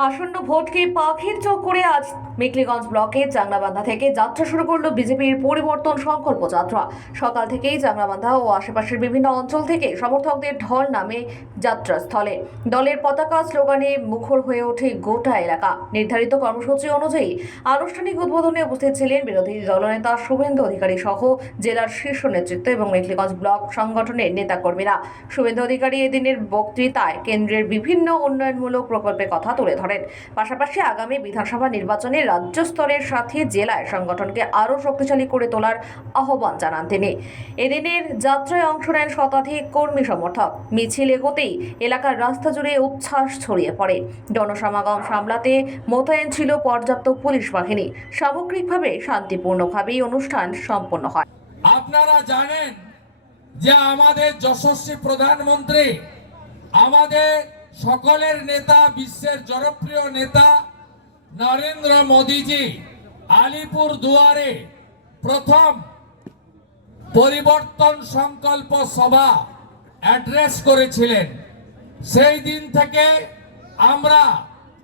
আসন্ন ভোটকে পাখির চোখ করে আজ মেখলিগঞ্জ ব্লকের জাংলাবান্ধা থেকে যাত্রা শুরু করলো বিজেপির পরিবর্তন সংকল্প যাত্রা। সকাল থেকেই জাংলাবান্ধা ও আশেপাশের বিভিন্ন অঞ্চল থেকে সমর্থকদের ঢল নামে যাত্রাস্থলে। দলের পতাকা স্লোগানে মুখর হয়ে ওঠে গোটা এলাকা। নির্ধারিত কর্মসূচি অনুযায়ী আনুষ্ঠানিক উদ্বোধনে উপস্থিত ছিলেন বিরোধী দলনেতা শুভেন্দু অধিকারী সহ জেলার শীর্ষ নেতৃত্ব এবং মেখলিগঞ্জ ব্লক সংগঠনের নেতাকর্মীরা। শুভেন্দু অধিকারী এদিনের বক্তৃতায় কেন্দ্রের বিভিন্ন উন্নয়নমূলক প্রকল্পের কথা তুলে ধরেন। পাশাপাশি আগামী বিধানসভা নির্বাচনে রাজ্য স্তরের সাথে জেলায় সংগঠনকে আরও শক্তিশালী করে তোলার আহ্বান জানান তিনি। এদিনের যাত্রায় অংশ নেন শতাধিক কর্মী সমর্থক। মিছিল এগোতেই এলাকার রাস্তা জুড়ে উচ্ছ্বাস ছড়িয়ে পড়ে। জনসমাগম সামলাতে মোতায়েন ছিল পর্যাপ্ত পুলিশ বাহিনী। সামগ্রিকভাবে শান্তিপূর্ণভাবেই অনুষ্ঠান সম্পন্ন হয়। আপনারা জানেন যে আমাদের যশস্বী প্রধানমন্ত্রী, আমাদের সকলের নেতা, বিশ্বের জনপ্রিয় নেতা নরেন্দ্র মোদীজি আলিপুর দুয়ারে প্রথম পরিবর্তন সংকল্প সভা অ্যাড্রেস করেছিলেন। সেই দিন থেকে আমরা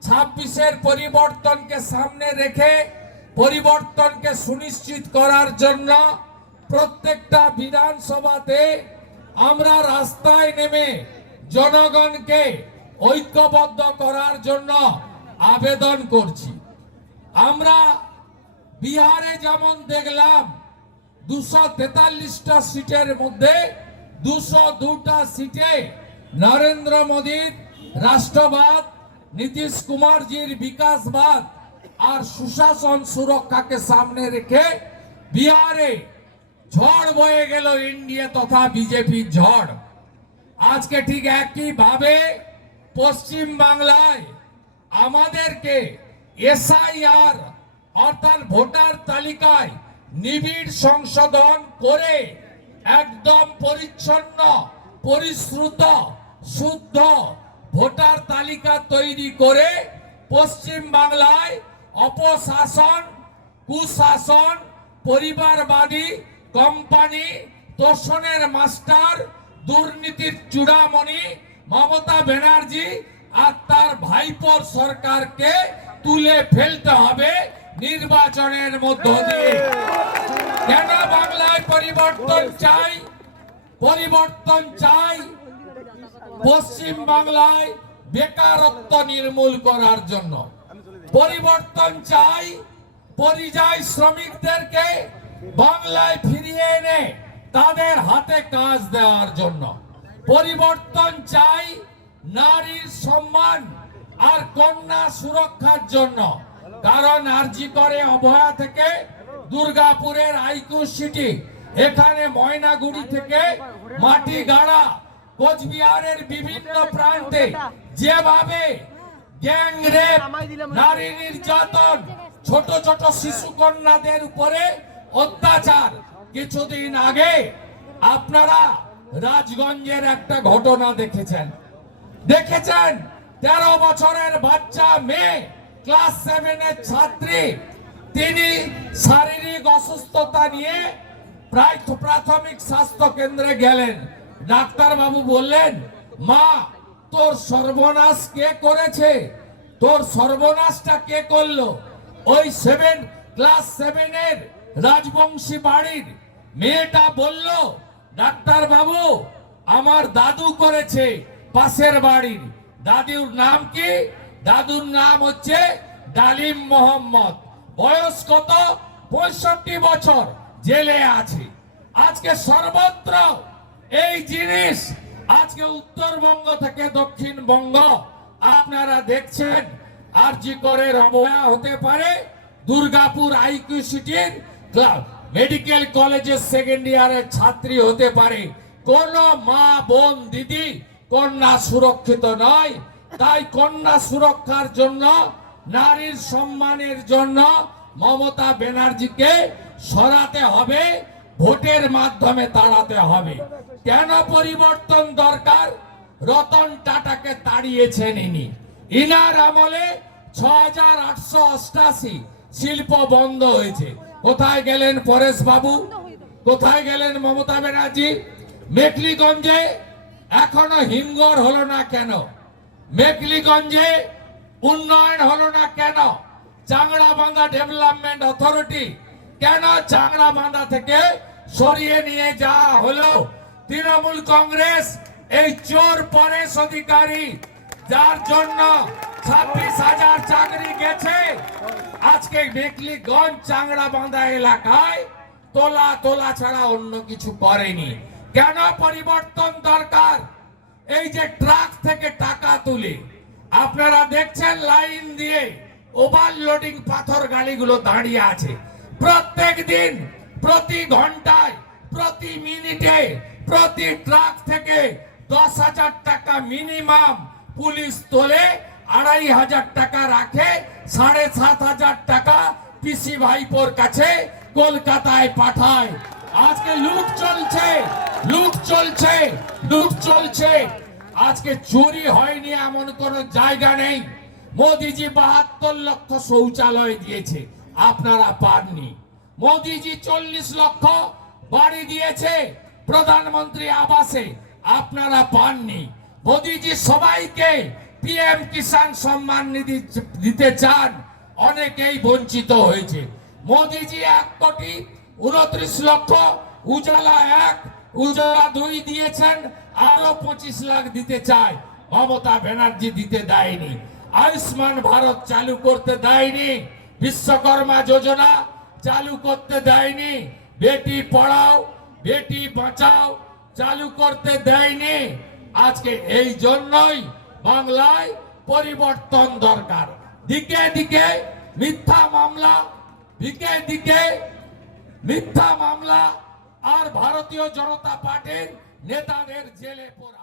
২৬-এর পরিবর্তনকে সামনে রেখে পরিবর্তনকে সুনিশ্চিত করার জন্য প্রত্যেকটা বিধানসভাতে আমরা রাস্তায় নেমে জনগণকে ঐক্যবদ্ধ করার জন্য আবেদন করছি। আমরা বিহারে যেমন দেখলাম ২৪৩টা সিটের মধ্যে ২০২টা সিটে নরেন্দ্র মোদীর রাষ্ট্রবাদ, নীতিশ কুমারজির বিকাশবাদ আর সুশাসন সুরক্ষাকে সামনে রেখে বিহারে ঝড় বয়ে গেল এনডিএ তথা বিজেপির ঝড়। আজকে ঠিক একই ভাবে পশ্চিম বাংলায় আমাদেরকে এসআইআর অর্থাৎ ভোটার তালিকায় নিবিড় সংশোধন করে একদম পরিচ্ছন্ন, পরিশ্রুত, শুদ্ধ ভোটার তালিকা তৈরি করে পশ্চিম বাংলায় অপশাসন, কুশাসন, পরিবারবাদী কোম্পানি, তোষণের মাস্টার, দুর্নীতির চূড়ামণি মমতা ব্যানার্জি আর তার ভাইপোর সরকারকে তুলে ফেলতে হবে নির্বাচনের মধ্য দিয়ে। কেন বাংলায় পরিবর্তন চাই? পরিবর্তন চাই পশ্চিম বাংলায় বেকারত্ব নির্মূল করার জন্য। পরিবর্তন চাই পরিযায়ী শ্রমিকদেরকে বাংলায় ফিরিয়ে এনে তাদের হাতে কাজ দেওয়ার জন্য। পরিবর্তন চাই নারীর সম্মান আর কন্যা সুরক্ষার জন্য। কারণ আরজি করে অভয়া থেকে দুর্গাপুরের আইকিউ সিটি, এখানে ময়নাগুড়ি থেকে মাটিগাড়া, কোচবিহারের বিভিন্ন প্রান্তে যেভাবে গ্যাং রেপ, নারী নির্যাতন, ছোট ছোট শিশু কন্যাদের উপরে অত্যাচার। কিছুদিন আগে আপনারা রাজগঞ্জের একটা ঘটনা দেখেছেন। 13 বছরের বাচ্চা মেয়ে, ক্লাস 7-এর ছাত্রী, তিনি শারীরিক অসুস্থতা নিয়ে প্রাথমিক স্বাস্থ্য কেন্দ্রে গেলেন। ডাক্তার বাবু বললেন, মা তোর সর্বনাশ কে করেছে? তোর সর্বনাশটা কে করলো? ওই ক্লাস 7-এর রাজবংশী বাড়ির মেয়েটা বলল, ডাক্তার বাবু আমার দাদু করেছে পাশের বাড়ির। দাদুর নাম কি? দাদুর নাম হচ্ছে ডালিম মোহাম্মদ। বয়স কত? 65 বছর, জেলে আছে। আজকে সর্বত্র এই জিনিস, আজকে উত্তরবঙ্গ থেকে দক্ষিণবঙ্গ আপনারা দেখছেন। আরজি করে অবহেলা হতে পারে, দুর্গাপুর আইকিউ সিটির মেডিকেল কলেজের সেকেন্ড ইয়ারের ছাত্রী হতে পারে। কোন মা, বোন, দিদি কন্যা সুরক্ষিত নয়। তাই কন্যা সুরক্ষার জন্য, নারীর সম্মানের জন্য মমতা ব্যানার্জিকে সরাতে হবে, ভোটের মাধ্যমে তাড়াতে হবে। কেন পরিবর্তন দরকার? রতন টাটাকে তাড়িয়েছেন ইনি। ইনার আমলে ৬৮৮৮ শিল্প বন্ধ হয়েছে। কোথায় গেলেন পরেশ বাবু? কোথায় গেলেন মমতা ব্যানার্জি? মেখলিগঞ্জে এখনো হিমঘর হলো না কেন? মেখলিগঞ্জে উন্নয়ন হলো না কেন? চাংড়াবান্ধা ডেভেলপমেন্ট অথরিটি কেন চাংড়াবান্ধা থেকে সরিয়ে নিয়ে যাওয়া হলো? তৃণমূল কংগ্রেস এই চোর পরেশ অধিকারী, যার জন্য 26,000 চাকরি গেছে, আজকে মেখলিগঞ্জ চাংড়াবান্ধা এলাকায় তোলা তোলা ছাড়া অন্য কিছু করেনি। কেন পরিবর্তন দরকার? এই যে ট্রাক থেকে টাকা তুলে আপনারা দেখছেন লাইন দিয়ে ওভারলোডিং পাথর গাড়িগুলো দাঁড়িয়ে আছে। প্রত্যেক দিন, প্রতি ঘন্টায়, প্রতি মিনিটে, প্রতি ট্রাক থেকে 10,000 টাকা মিনিমাম পুলিশ তোলে, 2,500 টাকা রাখে, 7,500 টাকা পিসি ভাইপোর কাছে কলকাতায় পাঠায়। আজকে লুট চলছে, লুট চলছে, লুট চলছে। আজকে চুরি হয়নি এমন কোন জায়গা নেই। মোদিজি 72 লক্ষ শৌচালয় দিয়েছে, আপনারা পাননি। মোদিজি 40 লক্ষ বাড়ি দিয়েছে প্রধানমন্ত্রী আবাসে, আপনারা পাননি। মোদিজি সবাইকে পিএম কিষাণ সম্মান নিধি দিতে চান, অনেকেই বঞ্চিত হয়েছে। মোদিজি 1,29,00,000 উজালা 1, উজালা 2 দিয়েছেন, আরো 25 লাখ দিতে চায়। মমতা ব্যানার্জি দিতে দেয়নি। আয়ুষ্মান ভারত চালু করতে দেয়নি, বিশ্বকর্মা যোজনা চালু করতে দেয়নি, বেটি পড়াও বেটি বাঁচাও চালু করতে দেয়নি। আজকে এই জন্যই বাংলায় পরিবর্তন দরকার। দিকে দিকে মিথ্যা মামলা, দিকে দিকে মিথ্যা মামলা, আর ভারতীয় জনতা পার্টির নেতাদের জেলে পোরা।